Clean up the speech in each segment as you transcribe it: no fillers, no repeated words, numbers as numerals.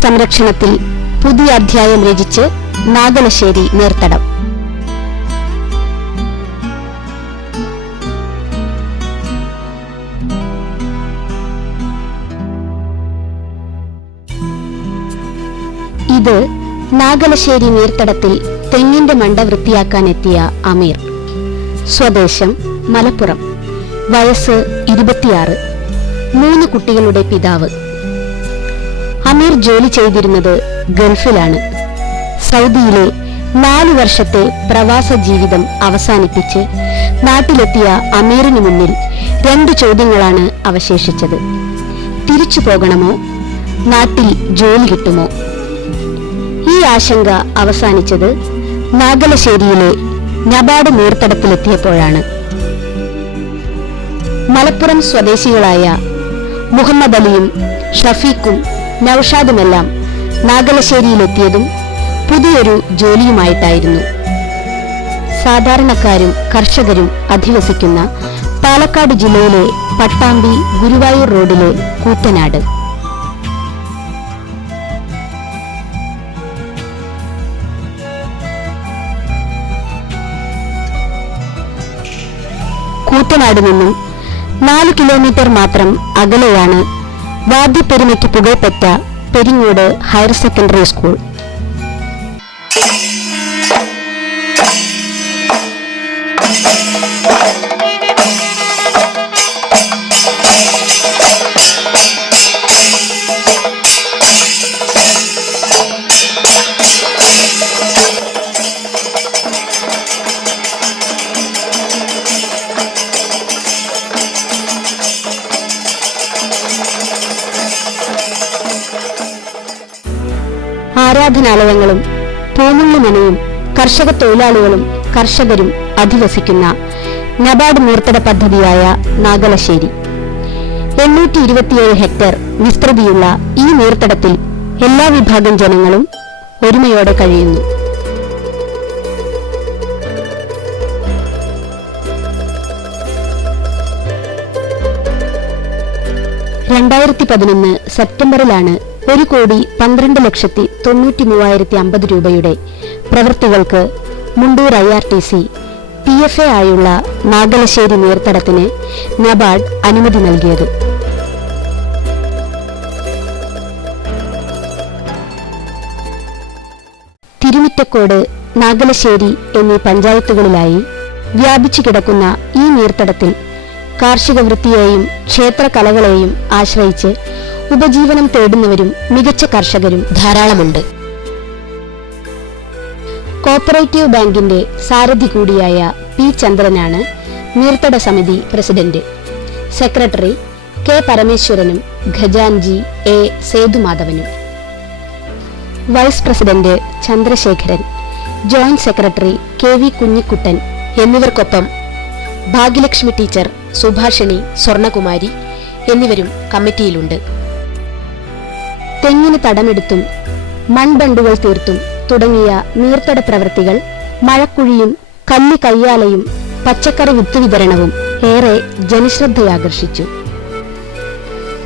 സംരക്ഷണത്തിൽ പുതിയ അധ്യായം രചിച്ച് നാഗലശ്ശേരി നീർത്തടം. ഇത് നാഗലശ്ശേരി നീർത്തടത്തിൽ തെങ്ങിന്റെ മണ്ട വൃത്തിയാക്കാനെത്തിയ അമീർ. സ്വദേശം മലപ്പുറം. വയസ്സ് 26. 3 കുട്ടികളുടെ പിതാവ്. അമീർ ജോലി ചെയ്തിരുന്നത് ഗൾഫിലാണ്. സൗദിയിലെ 4 വർഷത്തെ പ്രവാസ ജീവിതം അവസാനിപ്പിച്ച് നാട്ടിലെത്തിയ അമീറിന് മുന്നിൽ 2 ചോദ്യങ്ങളാണ് അവശേഷിച്ചത്. തിരിച്ചു പോകണമോ, നാട്ടിൽ ജോലി കിട്ടുമോ? ഈ ആശങ്ക അവസാനിച്ചത് നാഗലശ്ശേരിയിലെ നബാർഡ് നീർത്തടത്തിലെത്തിയപ്പോഴാണ്. മലപ്പുറം സ്വദേശികളായ മുഹമ്മദ് അലിയും ഷഫീഖും നൌഷാദുമെല്ലാം നാഗലശ്ശേരിയിലെത്തിയതും പുതിയൊരു ജോലിയുമായിട്ടായിരുന്നു. സാധാരണക്കാരും കർഷകരും അധിവസിക്കുന്ന പാലക്കാട് ജില്ലയിലെ പട്ടാമ്പി ഗുരുവായൂർ റോഡിലെ കൂറ്റനാട്. കൂറ്റനാട് നിന്നും 4 കിലോമീറ്റർ മാത്രം അകലെയാണ് വാദ്യപ്പെരുമയ്ക്ക് പുകഴ്പെറ്റ പെരിങ്ങോട് ഹയർ സെക്കൻഡറി സ്കൂൾ. ആരാധനാലയങ്ങളും പൂമുള്ളിമനയും കർഷക തൊഴിലാളികളും കർഷകരും അധിവസിക്കുന്ന നബാർഡ് നീർത്തട പദ്ധതിയായ നാഗലശ്ശേരി. 827 ഹെക്ടർ വിസ്തൃതിയുള്ള ഈ നീർത്തടത്തിൽ എല്ലാ വിഭാഗം ജനങ്ങളും ഒരുമയോടെ കഴിയുന്നു. സെപ്റ്റംബറിലാണ് 1,12,93,50 രൂപയുടെ പ്രവൃത്തികൾക്ക് മുണ്ടൂർ IRTC PFA ആയുള്ള നാഗലശ്ശേരി നീർത്തടത്തിന് നബാർഡ് അനുമതി നൽകിയത്. തിരുമിറ്റക്കോട്, നാഗലശ്ശേരി എന്നീ പഞ്ചായത്തുകളിലായി വ്യാപിച്ചു കിടക്കുന്ന ഈ നീർത്തടത്തിൽ കാർഷിക വൃത്തിയെയും ക്ഷേത്രകലകളെയും ആശ്രയിച്ച് ഉപജീവനം തേടുന്നവരും മികച്ച കർഷകരും ധാരാളമുണ്ട്. കോപ്പറേറ്റീവ് ബാങ്കിന്റെ സാരഥി കൂടിയായ P. ചന്ദ്രനാണ് നീർത്തട സമിതി പ്രസിഡന്റ്. Secretary K. പരമേശ്വരനും ഖജാൻജി A. സേതുമാധവനും. Vice president Chandrasekharan, joint secretary K. V. Kunhikuttan എന്നിവർക്കൊപ്പം ഭാഗ്യലക്ഷ്മി ടീച്ചർ, സുഭാഷിണി, സ്വർണകുമാരി എന്നിവരും കമ്മിറ്റിയിലുണ്ട്. തെങ്ങിന് തടമെടുത്തും മൺബണ്ടുകൾ തീർത്തും തുടങ്ങിയ നീർത്തട പ്രവൃത്തികൾ മഴക്കുഴിയും കല്ലി കയ്യാലയും പച്ചക്കറി വിത്ത് വിതരണവും ഏറെ ജനശ്രദ്ധയാകർഷിച്ചു.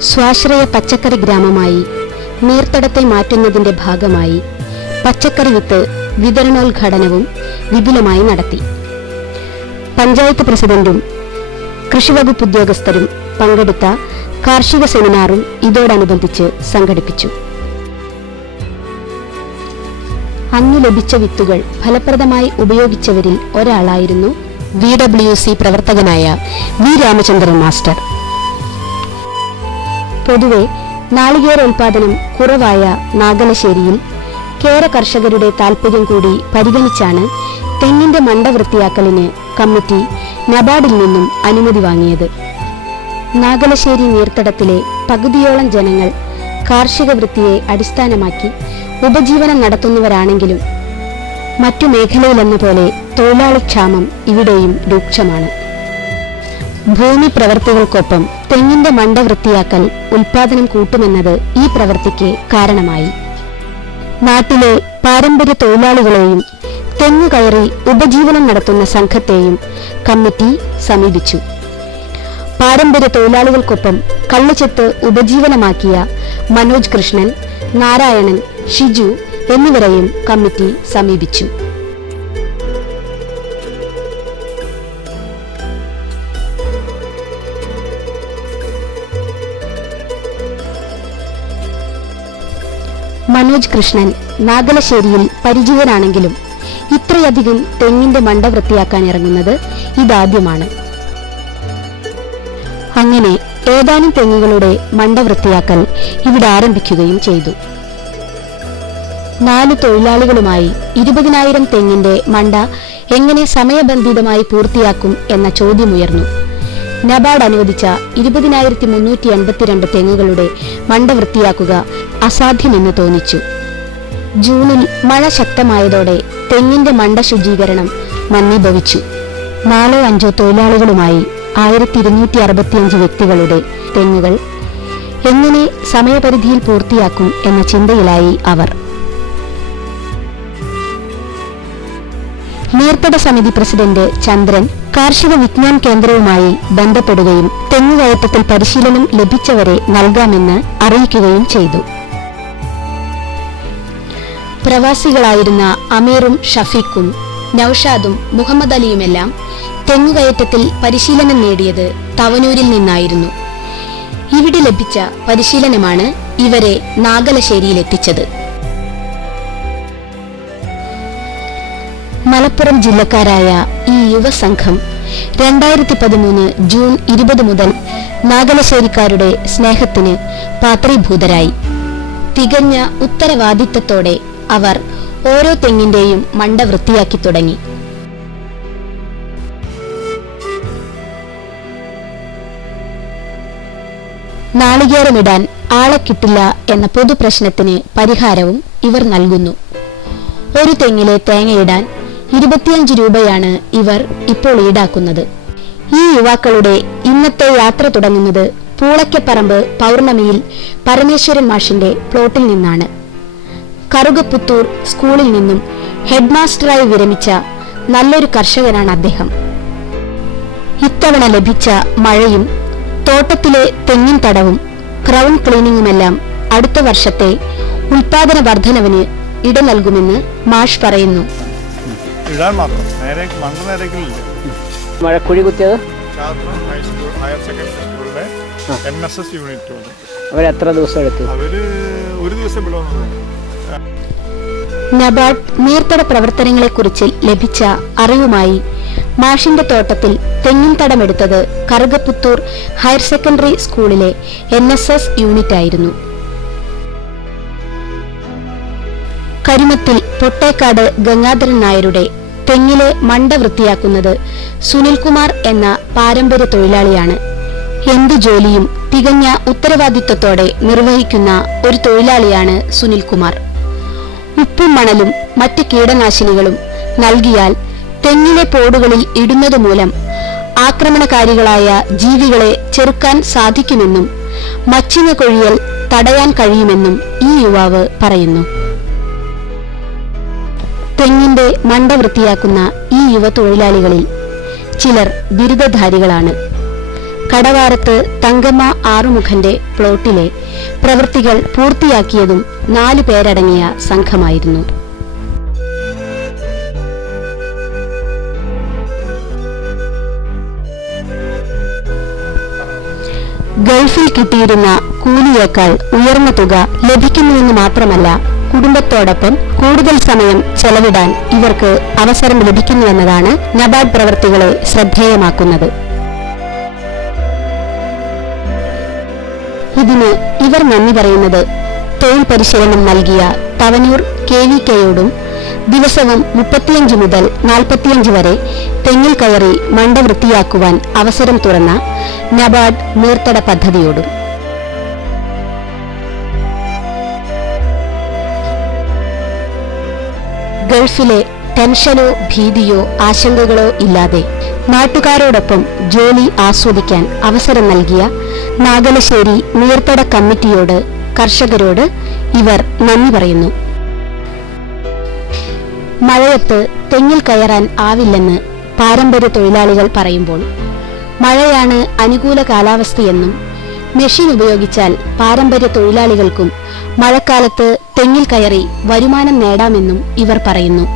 സ്വാശ്രയ പച്ചക്കറി ഗ്രാമമായി നീർത്തടത്തെ മാറ്റുന്നതിന്റെ ഭാഗമായി പച്ചക്കറി വിത്ത് വിതരണോദ്ഘാടനവും വിപുലമായി നടത്തി. പഞ്ചായത്ത് പ്രസിഡന്റും കൃഷിവകുപ്പ് ഉദ്യോഗസ്ഥരും പങ്കെടുത്ത കാർഷിക സെമിനാറും ഇതോടനുബന്ധിച്ച് സംഘടിപ്പിച്ചു. അന്ന് ലഭിച്ച വിത്തുകൾ ഫലപ്രദമായി ഉപയോഗിച്ചവരിൽ ഒരാളായിരുന്നു VWC പ്രവർത്തകനായ V. രാമചന്ദ്രൻ മാസ്റ്റർ. പൊതുവെ നാളികേരോൽപാദനം കുറവായ നാഗലശ്ശേരിയിൽ കേര കർഷകരുടെ താൽപര്യം കൂടി പരിഗണിച്ചാണ് തെങ്ങിന്റെ മണ്ട വൃത്തിയാക്കലിന് കമ്മിറ്റി നബാർഡിൽ നിന്നും അനുമതി വാങ്ങിയത്. നാഗലശ്ശേരി നീർത്തടത്തിലെ പകുതിയോളം ജനങ്ങൾ കാർഷിക വൃത്തിയെ അടിസ്ഥാനമാക്കി ഉപജീവനം നടത്തുന്നവരാണെങ്കിലും മറ്റു മേഖലയിലെന്ന പോലെ തൊഴിലാളിക്ഷാമം ഇവിടെയും രൂക്ഷമാണ്. ഭൂമി പ്രവൃത്തികൾക്കൊപ്പം തെങ്ങിന്റെ മണ്ട വൃത്തിയാക്കൽ ഉൽപാദനം കൂട്ടുമെന്നത് ഈ പ്രവൃത്തിക്ക് കാരണമായി. നാട്ടിലെ പാരമ്പര്യ തൊഴിലാളികളെയും തെങ്ങു കയറി ഉപജീവനം നടത്തുന്ന സംഘത്തെയും കമ്മിറ്റി സമീപിച്ചു. പാരമ്പര്യ തൊഴിലാളികൾക്കൊപ്പം കള്ളുചെത്ത് ഉപജീവനമാക്കിയ മനോജ് കൃഷ്ണൻ, നാരായണൻ, ഷിജു എന്നിവരെയും കമ്മിറ്റി സമീപിച്ചു. മനോജ് കൃഷ്ണൻ നാഗലശ്ശേരിയിൽ പരിചിതനാണെങ്കിലും ഇത്രയധികം തെങ്ങിന്റെ മണ്ട വൃത്തിയാക്കാൻ ഇറങ്ങുന്നത് ഇതാദ്യമാണ്. അങ്ങനെ ഏതാനും തെങ്ങുകളുടെ മണ്ട വൃത്തിയാക്കൽ ഇവിടെ ആരംഭിക്കുകയും ചെയ്തു. 4 തൊഴിലാളികളുമായി 20,000 തെങ്ങിന്റെ മണ്ട എങ്ങനെ സമയബന്ധിതമായി പൂർത്തിയാക്കും എന്ന ചോദ്യമുയർന്നു. നബാർഡ് അനുവദിച്ച 20,382 തെങ്ങുകളുടെ മണ്ട വൃത്തിയാക്കുക അസാധ്യമെന്ന് തോന്നിച്ചു. ജൂണിൽ മഴ ശക്തമായതോടെ തെങ്ങിന്റെ മണ്ട ശുചീകരണം മന്ദീഭവിച്ചു. 4-5 തൊഴിലാളികളുമായി 1265 വ്യക്തികളുടെ തെങ്ങുകൾ എങ്ങനെ സമയപരിധിയിൽ പൂർത്തിയാക്കും എന്ന ചിന്തയിലായി അവർ. നീർത്തട സമിതി പ്രസിഡന്റ് ചന്ദ്രൻ കാർഷിക വിജ്ഞാൻ കേന്ദ്രവുമായി ബന്ധപ്പെടുകയും തെങ്ങുകയറ്റത്തിൽ പരിശീലനം ലഭിച്ചവരെ നൽകാമെന്ന് അറിയിക്കുകയും ചെയ്തു. പ്രവാസികളായിരുന്ന അമീറും ഷഫീഖും നൌഷാദും മുഹമ്മദ് അലിയുമെല്ലാം തെങ്ങുകയറ്റത്തിൽ പരിശീലനം നേടിയത് തവനൂരിൽ നിന്നായിരുന്നു. ഇവിടെ ലഭിച്ച പരിശീലനമാണ് ഇവരെ നാഗലശ്ശേരിയിലെത്തിച്ചത്. മലപ്പുറം ജില്ലക്കാരായ ഈ യുവസംഘം 2013 ജൂൺ 20 മുതൽ നാഗലശ്ശേരിക്കാരുടെ സ്നേഹത്തിന് പാത്രീഭൂതരായി. തികഞ്ഞ ഉത്തരവാദിത്തത്തോടെ അവർ ഓരോ തെങ്ങിന്റെയും മണ്ട വൃത്തിയാക്കി തുടങ്ങി. നാളികേരമിടാൻ ആളെ കിട്ടില്ല എന്ന പൊതുപ്രശ്നത്തിന് പരിഹാരവും ഇവർ നൽകുന്നു. ഒരു തെങ്ങിലെ തേങ്ങയിടാൻ 25 രൂപയാണ് ഇവർ ഇപ്പോൾ ഈടാക്കുന്നത്. ഈ യുവാക്കളുടെ ഇന്നത്തെ യാത്ര തുടങ്ങുന്നത് പൂളയ്ക്കപ്പറമ്പ് പൗർണമിയിൽ പരമേശ്വരൻ മാഷിന്റെ പ്ലോട്ടിൽ നിന്നാണ്. കറുകപ്പുത്തൂർ സ്കൂളിൽ നിന്നും ഹെഡ് മാസ്റ്ററായി വിരമിച്ച നല്ലൊരു കർഷകനാണ് അദ്ദേഹം. ഇത്തവണ ലഭിച്ച മഴയും തോട്ടത്തിലെ തെങ്ങിൻ തടവും ക്രൗൺ ക്ലീനിങ്ങുമെല്ലാം അടുത്ത വർഷത്തെ ഉൽപാദന വർധനവിന് ഇട നൽകുമെന്ന് മാഷ് പറയുന്നു. മഴക്കുഴി കുത്തിയത് അവരെത്ര ദിവസം എടുത്തു? നബാർഡ് നീർത്തട പ്രവർത്തനങ്ങളെക്കുറിച്ച് ലഭിച്ച അറിവുമായി മാഷിന്റെ തോട്ടത്തിൽ തെങ്ങിൻ തടമെടുത്തത് കറുകപ്പുത്തൂർ ഹയർ സെക്കൻഡറി സ്കൂളിലെ NSS യൂണിറ്റ് ആയിരുന്നു. കരുമത്തിൽ പൊട്ടേക്കാട് ഗംഗാധരൻ നായരുടെ തെങ്ങിലെ മണ്ട വൃത്തിയാക്കുന്നത് സുനിൽകുമാർ എന്ന പാരമ്പര്യ തൊഴിലാളിയാണ്. എന്തു ജോലിയും തികഞ്ഞ ഉത്തരവാദിത്വത്തോടെ നിർവഹിക്കുന്ന ഒരു തൊഴിലാളിയാണ് സുനിൽകുമാർ. ഉപ്പും മണലും മറ്റ് കീടനാശിനികളും നൽകിയാൽ തെങ്ങിലെ പോടുകളിൽ ഇടുന്നതുമൂലം ആക്രമണകാരികളായ ജീവികളെ ചെറുക്കാൻ സാധിക്കുമെന്നും മച്ചിങ്ങ കൊഴിയൽ തടയാൻ കഴിയുമെന്നും ഈ യുവാവ് പറയുന്നു. തെങ്ങിന്റെ മണ്ട വൃത്തിയാക്കുന്ന ഈ യുവ തൊഴിലാളികളിൽ ചിലർ ബിരുദധാരികളാണ്. കടവാരത്ത് തങ്കമ്മ ആറുമുഖന്റെ പ്ലോട്ടിലെ പ്രവൃത്തികൾ പൂർത്തിയാക്കിയതും 4 പേരടങ്ങിയ സംഘമായിരുന്നു. ഗൾഫിൽ കിട്ടിയിരുന്ന കൂലിയേക്കാൾ ഉയർന്ന തുക ലഭിക്കുന്നുവെന്ന് മാത്രമല്ല, കുടുംബത്തോടൊപ്പം കൂടുതൽ സമയം ചെലവിടാൻ ഇവർക്ക് അവസരം ലഭിക്കുന്നുവെന്നതാണ് നബാർഡ് പ്രവൃത്തികളെ ശ്രദ്ധേയമാക്കുന്നത്. ഇതിന് ഇവർ നന്ദി പറയുന്നത് തൊഴിൽ പരിശീലനം നൽകിയ തവനൂർ KVKയോടും ദിവസവും 35 മുതൽ 45 വരെ തെങ്ങിൽ കയറി മണ്ട വൃത്തിയാക്കുവാൻ അവസരം തുറന്ന നബാർഡ് നീർത്തട പദ്ധതിയോടും. ഗൾഫിലെ ടെൻഷനോ ഭീതിയോ ആശങ്കകളോ ഇല്ലാതെ നാട്ടുകാരോടൊപ്പം ജോലി ആസ്വദിക്കാൻ അവസരം നൽകിയ നാഗലശ്ശേരി നീർത്തട കമ്മിറ്റിയോട്, കർഷകരോട് ഇവർ നന്ദി പറയുന്നു. മഴയത്ത് തെങ്ങിൽ കയറാൻ ആവില്ലെന്ന് പാരമ്പര്യ തൊഴിലാളികൾ പറയുമ്പോൾ മഴയാണ് അനുകൂല കാലാവസ്ഥയെന്നും മെഷീൻ ഉപയോഗിച്ചാൽ പാരമ്പര്യ തൊഴിലാളികൾക്കും മഴക്കാലത്ത് തെങ്ങിൽ കയറി വരുമാനം നേടാമെന്നും ഇവർ പറയുന്നു.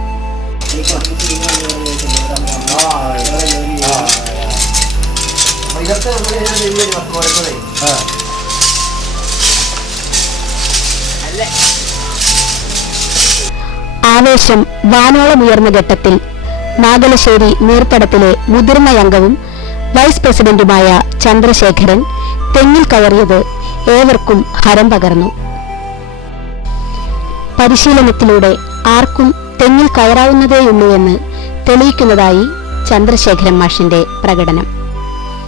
ആവേശം വാനോളമുയർന്ന ഘട്ടത്തിൽ നാഗലശ്ശേരി നീർത്തടത്തിലെ മുതിർന്ന അംഗവും വൈസ് പ്രസിഡന്റുമായ ചന്ദ്രശേഖരൻ തെങ്ങിൽ കയറിയത് ഏവർക്കും ഹരം പകർന്നു. പരിശീലനത്തിലൂടെ ആർക്കും തെങ്ങിൽ കയറാവുന്നതേയുള്ളൂ എന്ന് തെളിയിക്കുന്നതായി ചന്ദ്രശേഖരൻ മാഷിന്റെ പ്രകടനം.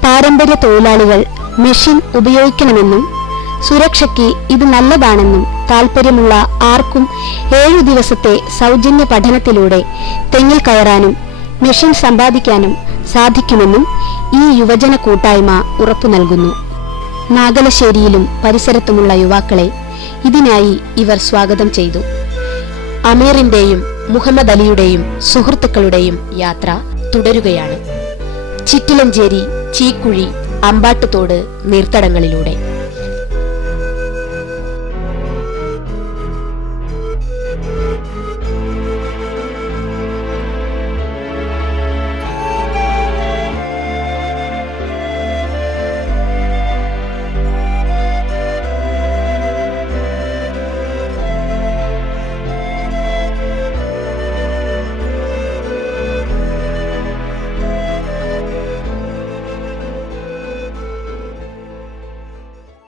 പാരമ്പര്യ തൊഴിലാളികൾ മെഷീൻ ഉപയോഗിക്കണമെന്നും സുരക്ഷയ്ക്ക് ഇത് നല്ലതാണെന്നും താൽപ്പര്യമുള്ള ആർക്കും 7 ദിവസത്തെ സൗജന്യ പഠനത്തിലൂടെ തെങ്ങിൽ കയറാനും മെഷീൻ സമ്പാദിക്കാനും സാധിക്കുമെന്നും ഈ യുവജന കൂട്ടായ്മ ഉറപ്പു നൽകുന്നു. നാഗലശ്ശേരിയിലും പരിസരത്തുമുള്ള യുവാക്കളെ ഇതിനായി ഇവർ സ്വാഗതം ചെയ്തു. അമീറിന്റെയും മുഹമ്മദ് അലിയുടെയും സുഹൃത്തുക്കളുടെയും യാത്ര തുടരുകയാണ്. ചിറ്റിലഞ്ചേരി, ചീക്കുഴി, അമ്പാട്ടുതോട് നീർത്തടങ്ങളിലൂടെ.